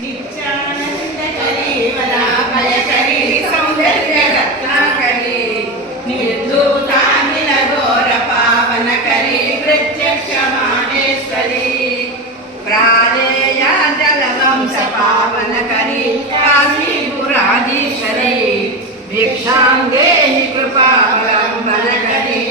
नित्यानन्दकरी वराभयकरी सौन्दर्यरत्नाकरी निर्धूतानिलघोरपावनकरी प्रत्यक्षमाहेश्वरी प्रालेया जलवंशपावनकरी काशीपुराधीश्वरी भिक्षां देहि कृपावलम्बनकरी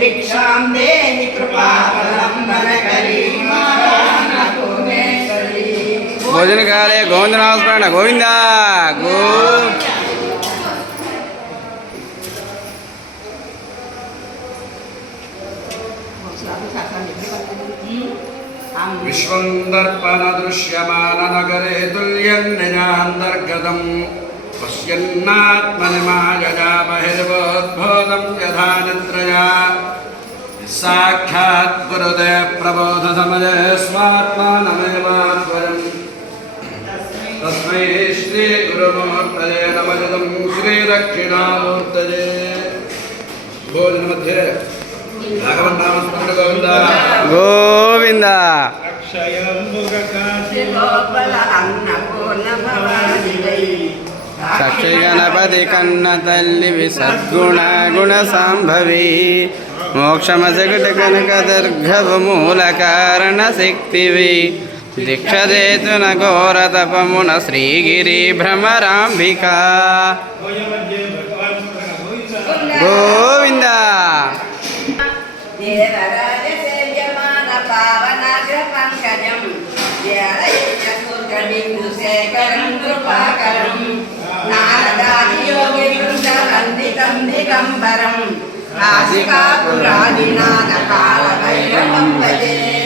भिक्षां देहि कृपावलम्बनकरी भोजन काले गोविंदनामस्मरण गोविंद गो विश्वं दर्पणदृश्यमाननगरे तुल्यं निजान्तर्गतम् पश्यन्नात्मनिमायया बहिर्वोद्बोधं यथा निद्रया साक्षात् गुरुदे प्रबोधसमये स्वात्मानमेवाद्वयम् तस्मै श्रीगुरुमूर्तये नमः श्रीदक्षिणामूर्तये भोजनमध्ये भगवन्नामस्मरण गोविन्द गोविंद साक्षी गणपति कन्न तल्लि सद्गुण गुण सांभवी मोक्षमसकट कनक दुर्गव मूल कारण शक्तिवी दीक्षदेतु न घोर तपमुन श्रीगिरी भ्रमरांबिका गोविंद देवराज सेव्यमान पावनाग्र पंकजं बिन्दुशेखरं कृपाकरं नारदादि योगी वृन्दवन्दितं दिगम्बरं काशिकापुरादिनाथ कालभैरवं भजे।